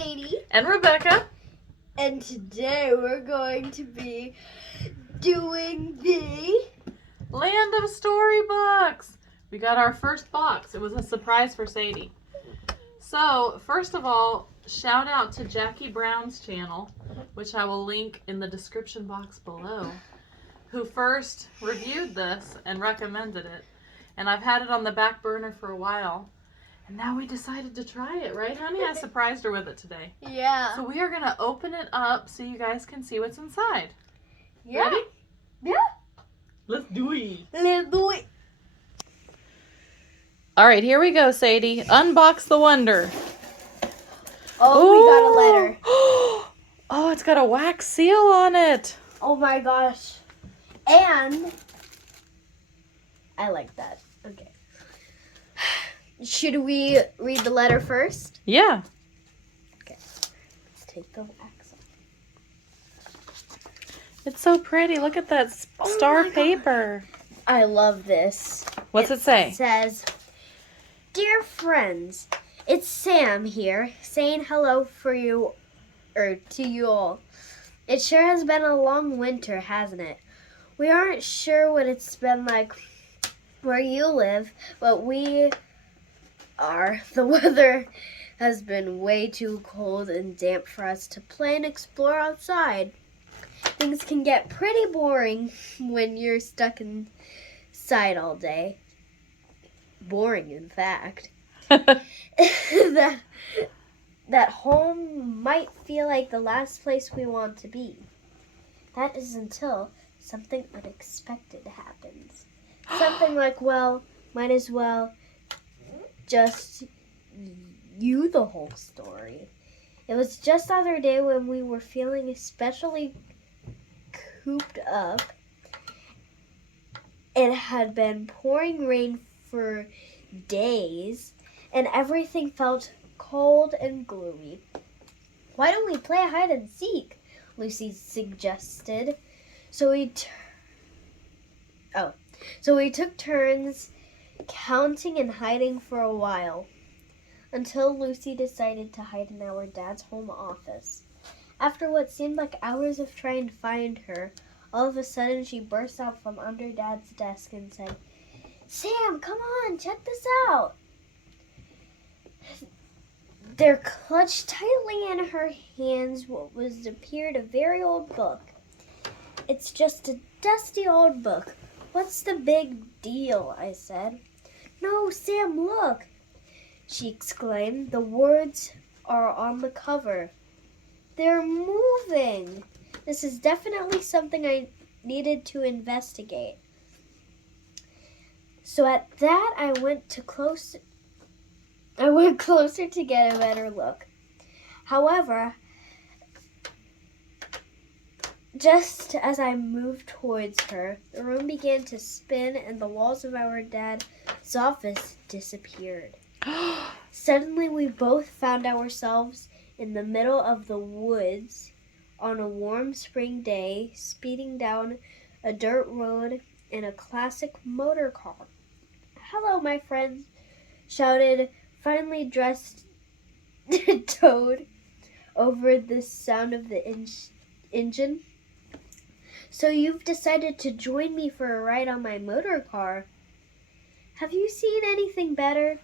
Sadie. And Rebecca. And today we're going to be doing the Land of Storybooks. We got our first box. It was a surprise for Sadie. So, first of all, shout out to Jackie Brown's channel, which I will link in the description box below, who first reviewed this and recommended it. And I've had it on the back burner for a while. And now we decided to try it, right, honey? I surprised her with it today. Yeah. So we are going to open it up so you guys can see what's inside. Yeah. Ready? Yeah. Let's do it. Let's do it. All right, here we go, Sadie. Unbox the wonder. Oh, we got a letter. Oh, it's got a wax seal on it. Oh my gosh. And I like that. Okay. Should we read the letter first? Yeah. Okay. Let's take the wax off. It's so pretty. Look at that star paper. I love this. What's it say? It says, "Dear friends, it's Sam here saying hello for you, or to you all. It sure has been a long winter, hasn't it? We aren't sure what it's been like where you live, but we are. The weather has been way too cold and damp for us to play and explore outside. Things can get pretty boring when you're stuck inside all day. Boring, in fact. that home might feel like the last place we want to be. That is until something unexpected happens. Something like, well, might as well just you the whole story. It was just the other day when we were feeling especially cooped up. It had been pouring rain for days, and everything felt cold and gloomy. Why don't we play hide and seek? Lucy suggested. So we took turns counting and hiding for a while, until Lucy decided to hide in our dad's home office. After what seemed like hours of trying to find her, all of a sudden she burst out from under Dad's desk and said, "Sam, come on, check this out." There, clutched tightly in her hands, what was appeared a very old book. "It's just a dusty old book. What's the big deal?" I said. "No, Sam, look," she exclaimed. "The words are on the cover. They're moving. This is definitely something I needed to investigate." So at that, I went closer to get a better look. However, just as I moved towards her, the room began to spin and the walls of our dad's office disappeared. Suddenly, we both found ourselves in the middle of the woods on a warm spring day, speeding down a dirt road in a classic motor car. "Hello, my friends," shouted finely dressed Toad over the sound of the engine. "So you've decided to join me for a ride on my motor car. Have you seen anything better?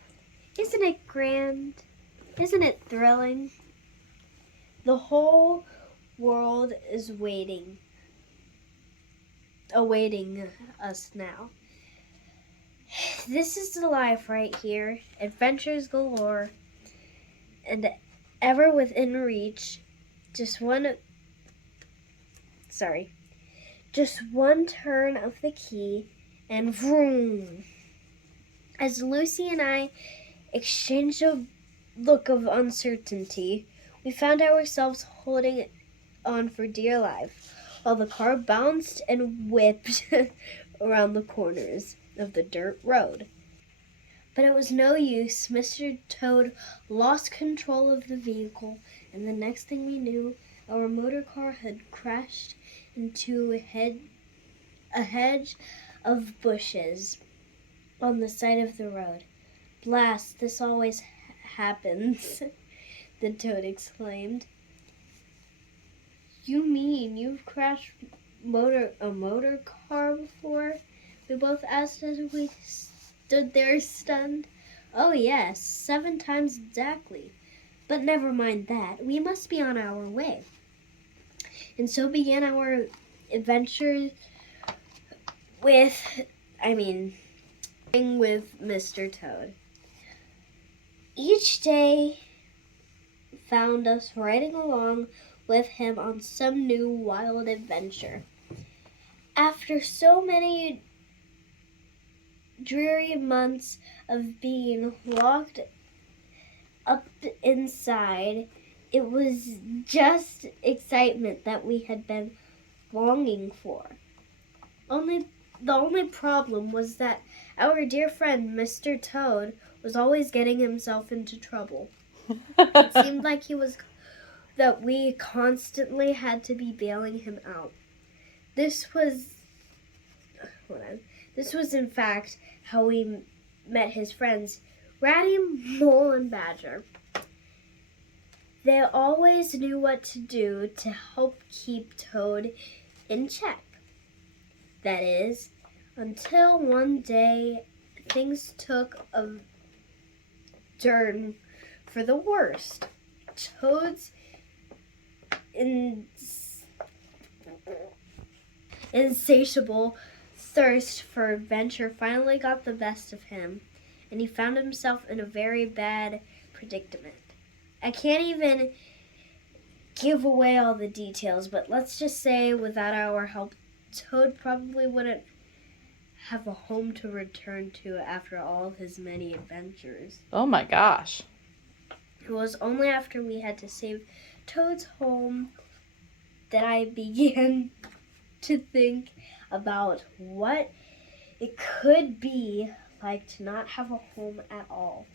Isn't it grand? Isn't it thrilling? The whole world is awaiting us now. This is the life right here. Adventures galore, and ever within reach. Just one turn of the key, and vroom." As Lucy and I exchanged a look of uncertainty, we found ourselves holding on for dear life, while the car bounced and whipped around the corners of the dirt road. But it was no use. Mr. Toad lost control of the vehicle, and the next thing we knew, our motor car had crashed into a hedge of bushes on the side of the road. Blast, this always happens. the toad exclaimed. You mean you've crashed a motor car before? We both asked as we stood there stunned. Oh yes, 7 times exactly. But never mind that. We must be on our way. And so began our adventure with Mr. Toad. Each day found us riding along with him on some new wild adventure. After so many dreary months of being locked up inside, it was just excitement that we had been longing for. The only problem was that our dear friend Mr. Toad was always getting himself into trouble. It seemed like that we constantly had to be bailing him out. This was in fact how we met his friends, Ratty, Mole, and Badger. They always knew what to do to help keep Toad in check. That is, until one day things took a turn for the worst. Toad's insatiable thirst for adventure finally got the best of him, and he found himself in a very bad predicament. I can't even give away all the details, but let's just say without our help, Toad probably wouldn't have a home to return to after all his many adventures. Oh my gosh. It was only after we had to save Toad's home that I began to think about what it could be like to not have a home at all.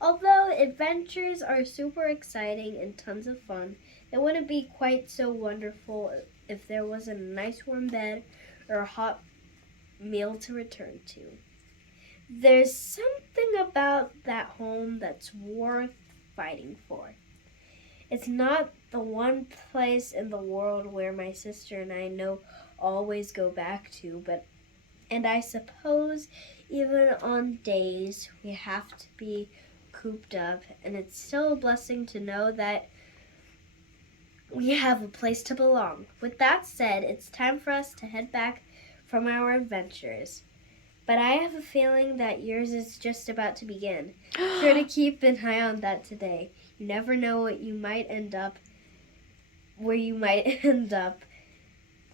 Although adventures are super exciting and tons of fun, it wouldn't be quite so wonderful if there was a nice warm bed or a hot meal to return to. There's something about that home that's worth fighting for. It's not the one place in the world where my sister and I always go back to, and I suppose even on days we have to be cooped up, and it's still a blessing to know that we have a place to belong. With that said, it's time for us to head back from our adventures. But I have a feeling that yours is just about to begin. Sure to keep an eye on that today. You never know where you might end up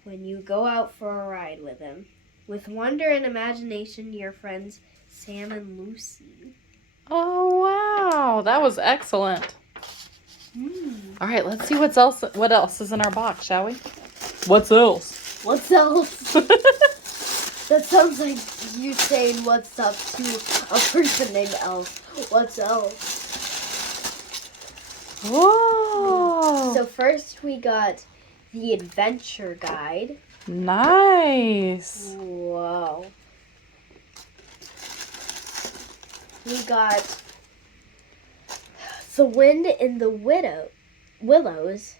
when you go out for a ride with him. With wonder and imagination, your friends Sam and Lucy. Oh wow, that was excellent. All right, let's see what else is in our box, shall we? What's else? What's else? That sounds like you saying what's up to a person named Elf. What's else? Whoa. So first we got the adventure guide. Nice. Whoa. We got the wind in the willows.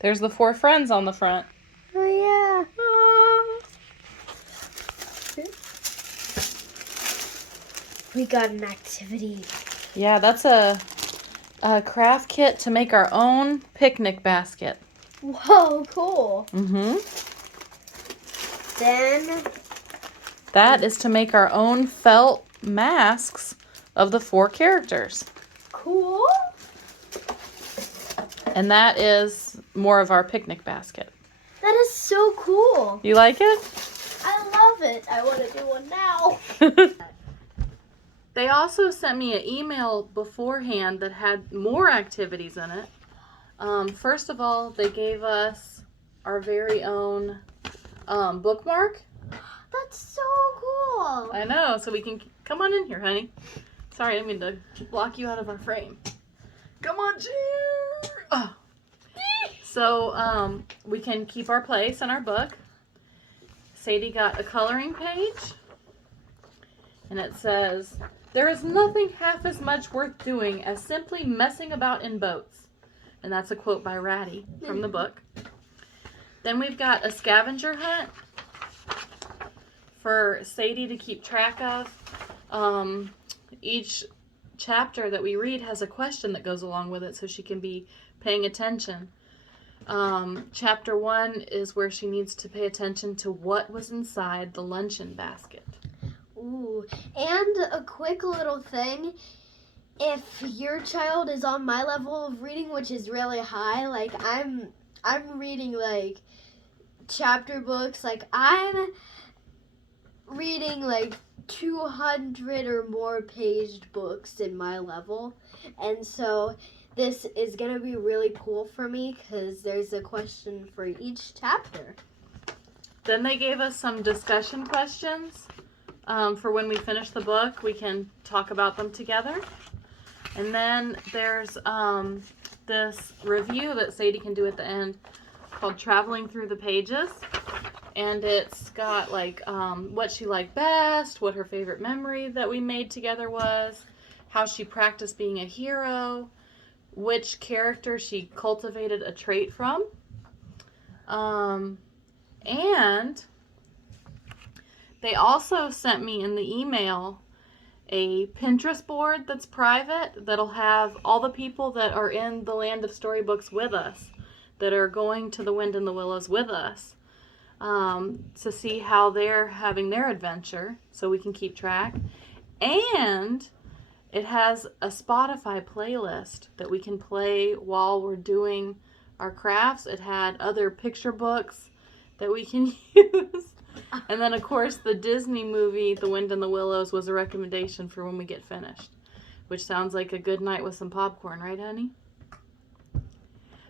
There's the 4 friends on the front. Oh yeah. We got an activity. Yeah, that's a craft kit to make our own picnic basket. Whoa, cool. Then that is to make our own felt masks of the 4 characters. Cool. And that is more of our picnic basket. That is so cool. You like it? I love it. I want to do one now. They also sent me an email beforehand that had more activities in it. First of all, they gave us our very own bookmark. That's so cool. I know, so we can come on in here, honey. Sorry, I didn't mean to block you out of our frame. Come on, cheer. Oh. So we can keep our place in our book. Sadie got a coloring page, and it says, There is nothing half as much worth doing as simply messing about in boats. And that's a quote by Ratty from the book. Then we've got a scavenger hunt for Sadie to keep track of. Each chapter that we read has a question that goes along with it so she can be paying attention. Chapter 1 is where she needs to pay attention to what was inside the luncheon basket. Ooh, and a quick little thing. If your child is on my level of reading, which is really high, like I'm reading like chapter books, like I'm reading like 200 or more paged books in my level, and so this is gonna be really cool for me because there's a question for each chapter. Then they gave us some discussion questions for when we finish the book. We can talk about them together. And then there's this review that Sadie can do at the end called Traveling Through the Pages. And it's got like what she liked best, what her favorite memory that we made together was, how she practiced being a hero, which character she cultivated a trait from. And they also sent me in the email a Pinterest board that's private that'll have all the people that are in the Land of Storybooks with us, that are going to the Wind and the Willows with us, to see how they're having their adventure so we can keep track. And it has a Spotify playlist that we can play while we're doing our crafts. It had other picture books that we can use. And then, of course, the Disney movie, The Wind and the Willows, was a recommendation for when we get finished, which sounds like a good night with some popcorn, right, honey?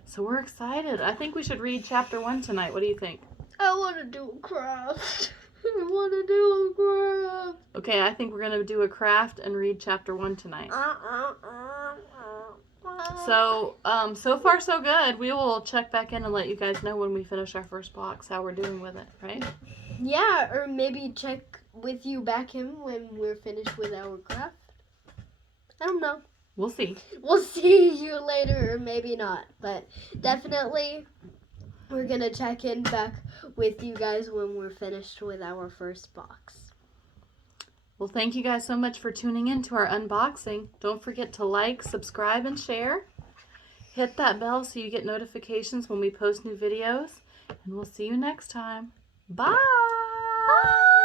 So we're excited. I think we should read chapter 1 tonight. What do you think? I want to do a craft. I want to do a craft. Okay, I think we're going to do a craft and read chapter 1 tonight. So, so far so good. We will check back in and let you guys know when we finish our first box how we're doing with it, right? Yeah, or maybe check with you back in when we're finished with our craft. I don't know. We'll see. We'll see you later, or maybe not. But definitely, we're going to check in back with you guys when we're finished with our first box. Well, thank you guys so much for tuning in to our unboxing. Don't forget to like, subscribe, and share. Hit that bell so you get notifications when we post new videos. And we'll see you next time. Bye! Bye!